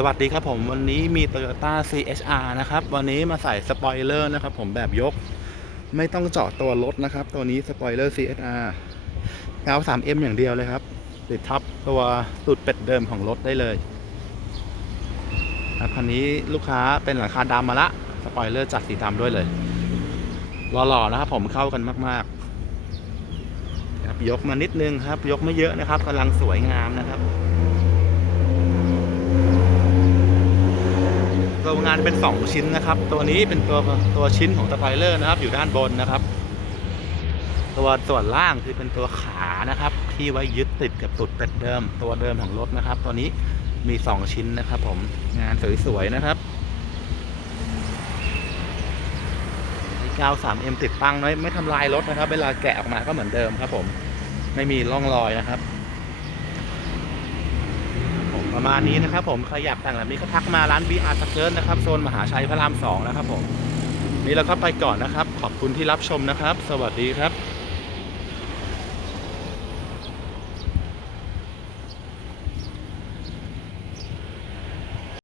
สวัสดีครับผมวันนี้มี Toyota CHR นะครับ วันนี้มาใส่สปอยเลอร์นะครับผมแบบยกไม่ต้องเจาะตัวรถนะครับ ตัวนี้สปอยเลอร์ CHR 93M อย่างเดียวเลยครับ ติดทับตัวตุดเป็ดเดิมของรถได้เลยครับคันนี้ลูกค้าเป็นหลังคาดำมาละสปอยเลอร์จัดสีดำด้วยเลยหล่อๆนะครับผมเข้ากันมากๆครับยกมานิดนึงครับ ยกไม่เยอะนะครับกำลังสวยงามนะครับ ตัวงานเป็น 2 ชิ้นนะครับ ตัวนี้เป็นตัวตัวชิ้นของสไปเลอร์นะครับ อยู่ด้านบนนะครับ ตัวส่วนล่างคือเป็นตัวขานะครับ ที่ไว้ยึดติดกับตุดเป็ดเดิม ตัวเดิมของรถนะครับ ตัวนี้มี 2 ชิ้นนะครับ ผมงานสวยๆนะครับ 93M ติดตั้งไม่ไม่ทำลายรถนะครับ เวลาแกะออกมาก็เหมือนเดิมครับ ผมไม่มีร่องรอยนะครับ ประมาณนี้นะครับผมใครอยากแต่งแบบนี้ก็ทักมาร้าน VR s k i r t นะครับโซนมหาชัยพระราม2นะครับผมนี่เราก็ไปก่อนนะครับ ขอบคุณที่รับชมนะครับ สวัสดีครับ